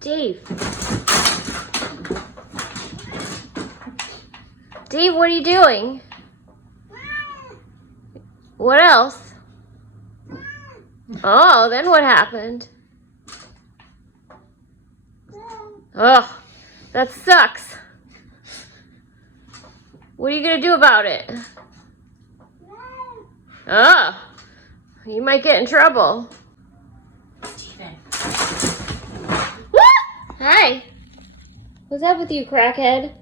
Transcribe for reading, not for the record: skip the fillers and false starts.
Dave. Dave, what are you doing? What else? Oh, then what happened? Oh, that sucks. What are you gonna do about it? Oh, you might get in trouble. Steven. Hi. What's up with you, crackhead?